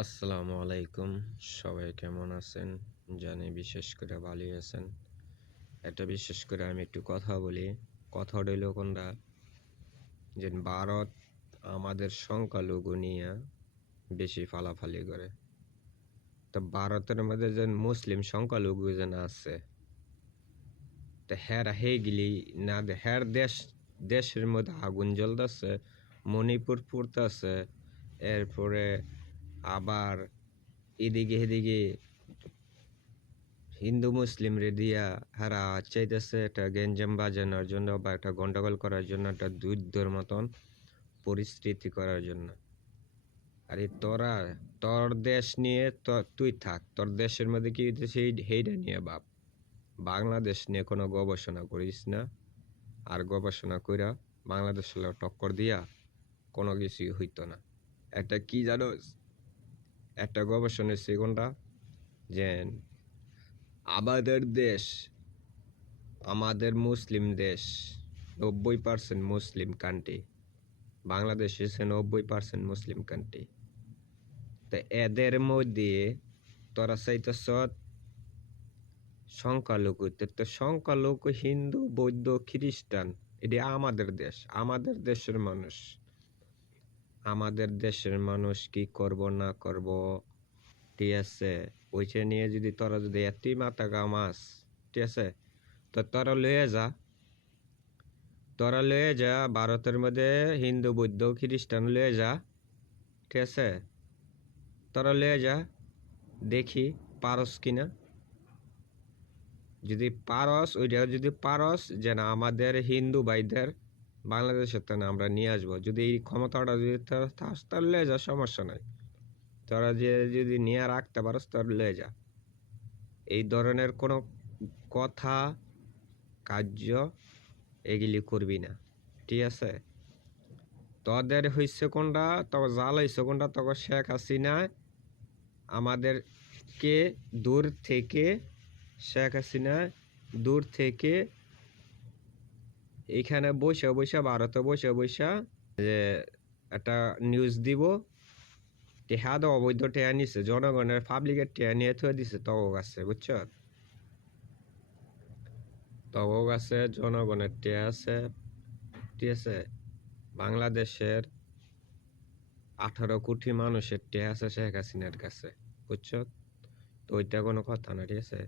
আসসালামু আলাইকুম। সবাই কেমন আছেন? জানি বিশেষ করে ভালোই আছেন। এটা বিশেষ করে আমি একটু কথা বলি। কথা হইল কোনটা যে ভারত আমাদের সংখ্যালঘু নিয়ে বেশি ফালাফালি করে। তো ভারতের মধ্যে যে মুসলিম সংখ্যালঘু যেন আছে, তো হেগিলি না হের দেশের মধ্যে আগুন জ্বলতেছে, মণিপুর পুড়তেছে, এরপরে আবার এদিকে হিন্দু মুসলিম রে দিয়া হারা চাইতেছে একটা গেঞ্জাম বাজানোর জন্য বা একটা গন্ডগোল করার জন্য, একটা যুদ্ধের মতন পরিস্থিতি করার জন্য। আরে তোর দেশ নিয়ে তুই থাক, তোর দেশের মধ্যে কি হইতেছে সেইটা নিয়ে ভাব। বাংলাদেশ নিয়ে কোনো গবেষণা করিস না। আর গবেষণা কইরা বাংলাদেশের লগে টক্কর দিয়া কোনো কিছুই হইতো না। একটা কি জানোস, একটা গবেষণা হইছে কোনটা যে আমাদের দেশ, আমাদের মুসলিম দেশ 90% মুসলিম কান্ট্রি। বাংলাদেশ হচ্ছে 90% মুসলিম কান্ট্রি। তো এদের মধ্যে তোরা চাইতেছ সংখ্যালঘু, তো সংখ্যালঘু হিন্দু বৌদ্ধ খ্রিস্টান, এটি আমাদের দেশ, আমাদের দেশের মানুষ। আমাদের দেশের মানুষ কি করব না করব, ঠিক আছে, ওইটা নিয়ে যদি তোরা যদি এতই মাথা ঘামাস, ঠিক আছে, তো তোরা লয়ে যা ভারতের মধ্যে হিন্দু বৌদ্ধ খ্রিস্টান লয়ে যা, ঠিক আছে, তোরা লয়ে যা, দেখি পারস কিনা। যদি পারস, ওইটা যদি পারস যে না আমাদের হিন্দু ভাইদের বাংলাদেশের তো আমরা নিয়ে আসবো, যদি এই ক্ষমতাটা যদি তাহলে লয়ে যা, সমস্যা নাই। তোরা যদি নিয়ে রাখতে পারস তোর লয়ে যা। এই ধরনের কোনো কথা কার্য এগুলি করবি না, ঠিক আছে। তোদের হইছে কোনটা, তখন জাল হইছে কোনটা, তখন শেখ হাসিনা আমাদেরকে দূর থেকে, শেখ হাসিনা দূর থেকে এখানে বসে বসে, ভারতে বসে বসে যে একটা নিউজ দিব, টেহা তো অবৈধ টেহা নিছে, জনগণের পাবলিকের টেহা নিয়ে থুয়ে দিছে তব কাছে, বুঝছ, তব কাছে জনগণের টেহা আছে, ঠিক আছে। বাংলাদেশের 18 কোটি মানুষের টেহা আছে শেখ হাসিনার কাছে, বুঝছ। তো ওইটা কোনো কথা না, ঠিক আছে।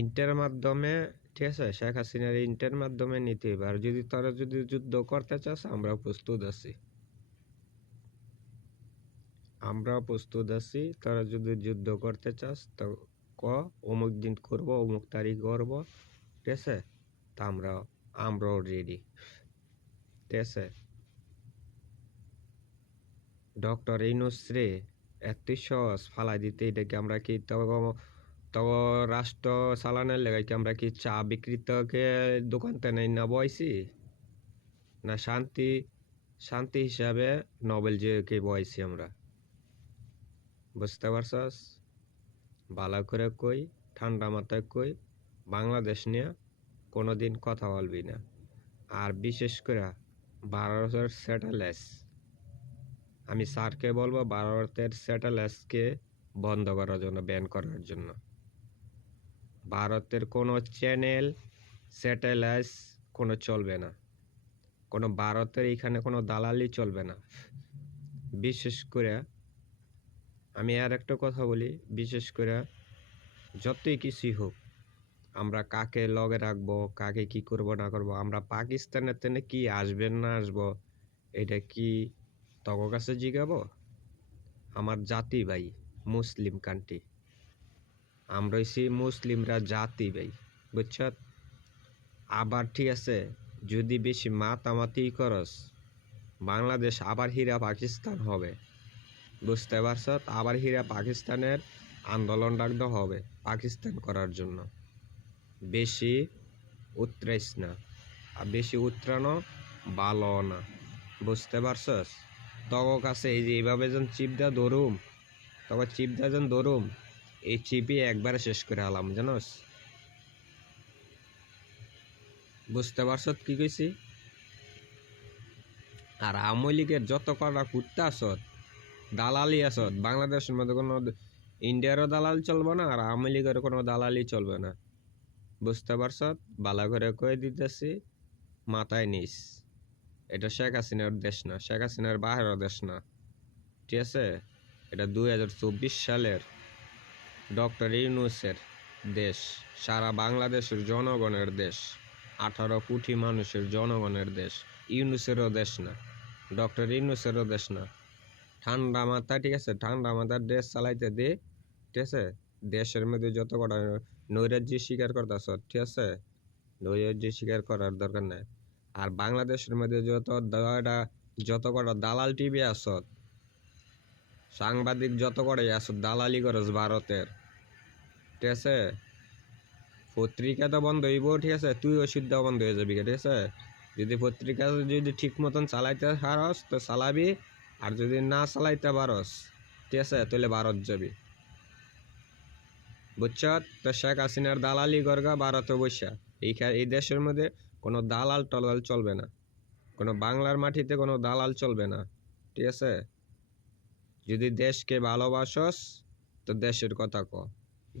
ইন্টার মাধ্যমে, ঠিক আছে, শেখ হাসিনার ইন্টার মাধ্যমে নিতে হবে। আর যদি তোরা যদি যুদ্ধ করতে চাস, আমরাও প্রস্তুত আছি, আমরাও প্রস্তুত আছি। তোরা যদি যুদ্ধ করতে চাস তো অমুক দিন করবো, অমুক তারিখ করবো, ঠিক আছে, তা আমরাও রেডি, ঠিক আছে। ডক্টর ইউনূস রে এতই সহজ ফালাই দিতে, এটাকে আমরা কি তব রাষ্ট্র চালানোর লেগে কি আমরা কি চা বিক্রেতাকে দোকানতে নেই না বয়সি, না শান্তি হিসাবে নোবেল জয়কে বয়সি আমরা, বুঝতে পারছস। ভালো করে কই, ঠান্ডা মাথায় কই, বাংলাদেশ নিয়ে কোনোদিন কথা বলবি না। আর বিশেষ করে ভারতের স্যাটেলাইট, আমি স্যারকে বলবো ভারতের স্যাটেলাইটকে বন্ধ করার জন্য, ব্যান করার জন্য। ভারতের কোনো চ্যানেল স্যাটেলাইট কোনো চলবে না, কোনো ভারতের এখানে কোনো দালালি চলবে না। বিশেষ করে আমি আর একটা কথা বলি, বিশেষ করে যতই কিছুই হোক, আমরা কাকে লগে রাখবো, কাকে কি করব না করব, আমরা পাকিস্তানের তেনে কি আসবেন না আসবো, এটা কি তক কাছে জিগাবো? আমার জাতি ভাই, মুসলিম কান্ট্রি, আমরা হইছি মুসলিমরা জাতি ভাই, বুঝছ। আবার ঠিক আছে, যদি বেশি মাতামাতি করস, বাংলাদেশ আবার হীরা পাকিস্তান হবে, বুঝতে পারছ। আবার হীরা পাকিস্তানের আন্দোলন ডাকতে হবে পাকিস্তান করার জন্য। বেশি উতরাইস না, আর বেশি উতরানো ভালো না, বুঝতে পারছস। তক কাছে এই যে এইভাবে যেন চিপদা ধরুম, তবে চিপদা যেন ধরুম, এই চিপি একবারে শেষ করে আলাম, জানোস, বুঝতে পারছত কি কইছি। আর আওয়ামী লীগের যত কটা কুত্তা আসত, দালালি আছে বাংলাদেশের মধ্যে কোনো ইন্ডিয়ারও দালাল চলবে না আর আওয়ামী লীগের কোনো দালালি চলবে না বুঝতে পারছ বালা করে কয়ে দিতেছি মাথায় নিস এটা শেখ হাসিনার দেশ না শেখ হাসিনার বাহিরের দেশ না ঠিক আছে এটা 2024 সালের ডক্টর ইউনূসের দেশ সারা বাংলাদেশের জনগণের দেশ 18 কোটি মানুষের জনগণের দেশ ইউনূসেরও দেশ না ডক্টর ইউনূসেরও দেশ না ঠান্ডা মাথা ঠিক আছে ঠান্ডা মাথার দেশ চালাইতে দে ঠিক আছে দেশের মধ্যে যত কটা নৈরাজ্য স্বীকার করতেছ ঠিক আছে নৈরাজ্য স্বীকার করার দরকার নাই আর বাংলাদেশের মধ্যে যত কটা দালাল টিভি আসত সাংবাদিক যত কটাই আসত দালালি করস ভারতের ঠিক আছে পত্রিকা তো বন্ধ হইব ঠিক আছে তুইও সিদ্ধ বন্ধ হয়ে যাবি ঠিক আছে যদি পত্রিকা যদি ঠিক মতন চালাইতে পারস তো চালাবি আর যদি না চালাইতে পারস ঠিক আছে তাহলে ভারত যাবি বুঝছ তো শেখ হাসিনার দালালি গর্গা ভারতে বসা এই দেশের মধ্যে কোনো দালাল টলাল চলবে না কোনো বাংলার মাটিতে কোনো দালাল চলবে না ঠিক আছে যদি দেশকে ভালোবাসস তো দেশের কথা ক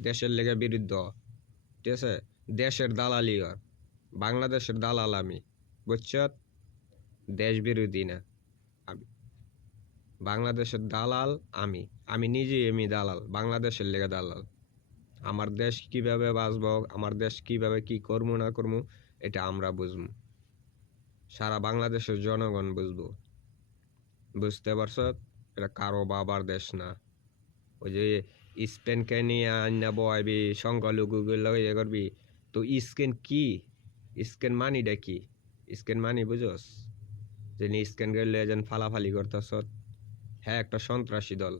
দেশের লেগে বিরুদ্ধ ঠিক আছে দেশের দালালি কর বাংলাদেশের দালাল আমি বুঝছ দেশ বিরোধী না আমি বাংলাদেশের দালাল আমি নিজেই আমি দালাল বাংলাদেশের লেগে দালাল আমার দেশ কিভাবে বাঁচবো আমার দেশ কিভাবে কি করবো না করবো এটা আমরা বুঝবো সারা বাংলাদেশের জনগণ বুঝবো বুঝতে পারছ এটা কারো বাবার দেশ না ওই যে স্পেনকে নিয়ে আন্না বয়াবি সংখ্যালঘুগুলো ইয়ে করবি তো স্কেন কি স্কেন মানিটা কি স্কেন মানি বুঝোস যে স্কেন গেলে যেন ফালাফালি করতেছ হ্যাঁ একটা সন্ত্রাসী দল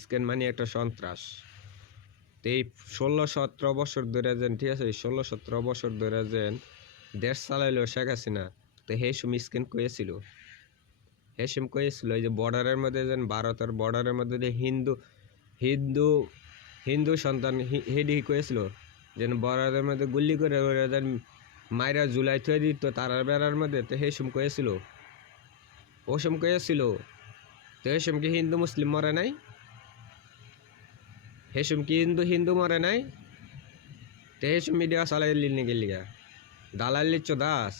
স্কেন মানি একটা সন্ত্রাস তো এই 16-17 বছর ধরে যেন ঠিক আছে 16-17 বছর ধরে যেন দেশ চালাইলো শেখ হাসিনা তো হেসুম স্কেন কয়েছিল হেসুম কয়েছিল এই যে বর্ডারের মধ্যে যেন ভারতের বর্ডারের মধ্যে যে হিন্দু হিন্দু হিন্দু সন্তান হেডি কয়েছিল যেন বর্ডারের মধ্যে গুল্লি করে যেন মাইরা জুলাই থয়ে দিত তারার বেড়ার মধ্যে তো হেসুম কয়েছিল ওসম কয়েছিল তো হেসুম কি হিন্দু মুসলিম মরে নাই হেসুম কি হিন্দু মরে নাই তো হেসুম মিডিয়া চালাইলি নাকি লিগা দালাল লিচ্ছ দাস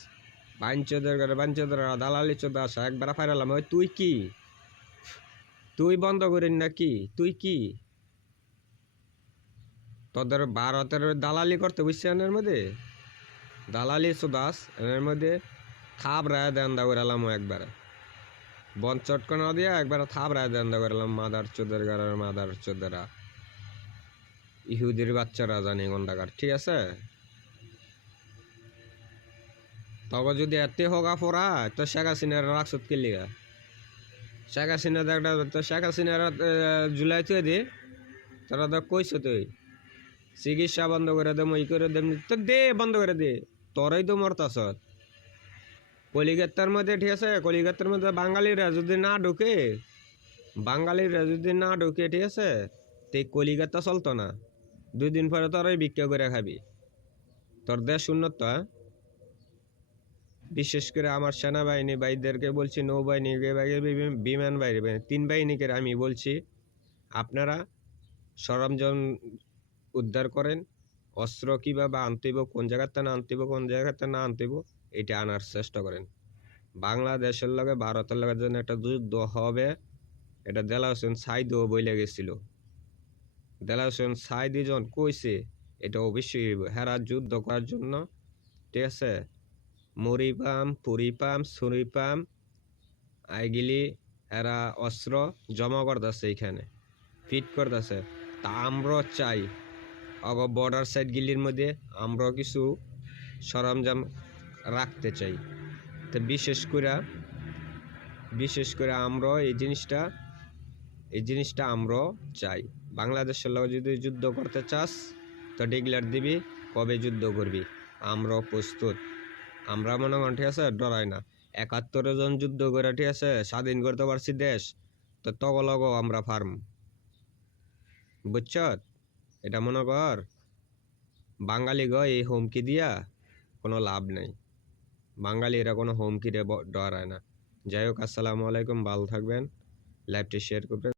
বাঞ্চদের ঘরে বাঞ্চদের দালাল লিচ্ছ দাস একবার ফাইরালাম ওই তুই বন্ধ করিস না কি তুই কি তোদের ভারতের দালালি করতে বুঝছে এর মধ্যে দালালি দাস এর মধ্যে থাপ রায় দেন দা করালাম একবারে বন চটকনা দিয়া একবারে থাপ রায় দেন দা করালাম মাদার চোদের ঘরের মাদার চোদেরা ইহুদির বাচ্চারা জানি গন্ডাকার ঠিক আছে তবে যদি এতে হোগা ফোরা তো শেখ হাসিনার রাখসত কে লিগা শেখ হাসিনা একটা তো শেখ হাসিনার জুলাই তুই দে তোরা তো কইস তুই চিকিৎসা বন্ধ করে দে মই করে দে তো দে বন্ধ করে দে তোরাই তো মরতাস কলিকাতার মধ্যে ঠিক আছে কলিকাতার মধ্যে বাঙালিরা যদি না ঢুকে ঠিক আছে তো কলিকাতা চলতো না 2 দিন পরে তোরাই ভিক্ষা করে খাবি তোর দেশ উন্নত বিশেষ করে আমার সেনাবাহিনী ভাইদেরকে বলছি নৌবাহিনী বিমান বাহিনী 3 বাহিনীকে আমি বলছি আপনারা সরঞ্জাম উদ্ধার করেন অস্ত্র কীভাবে আনতে হইব কোন জায়গাতে না আনতে হইব কোন জায়গাতে না আনতে হইব এটা আনার চেষ্টা করেন বাংলাদেশের লগে ভারতের লগে যেন একটা যুদ্ধ হবে এটা দেলা হোসেন সাইদও বইলে গেছিল দেলা হোসেন সাইদি যখন কইছে এটা অবশ্যই হেরা যুদ্ধ করার জন্য ঠিক আছে মরিপাম পুরিপাম সুরিপাম আইগিলি এরা অস্ত্র জমা করতেছে এইখানে ফিট করতেছে তা আমরা চাই অগ বর্ডার সাইড গিলির মধ্যে আমরা কিছু সরঞ্জাম রাখতে চাই তো বিশেষ করে আমরা এই জিনিসটা আমরা চাই বাংলাদেশের লোক যদি যুদ্ধ করতে চাস তো ডিক্লেয়ার দিবি কবে যুদ্ধ করবি আমরা প্রস্তুত আমরা মনে করেন ঠিক আছে ডরাই না 71 জন যুদ্ধ করে ঠিক আছে স্বাধীন করতে পারছি দেশ তো তগলগ আমরা ফার্ম বুঝছ এটা মনে কর বাঙালি এই হুমকি দিয়া কোনো লাভ নেই বাঙালিরা কোনো হুমকিরে ডরায় না যাই হোক আসসালামু আলাইকুম ভালো থাকবেন লাইভটি শেয়ার করবেন।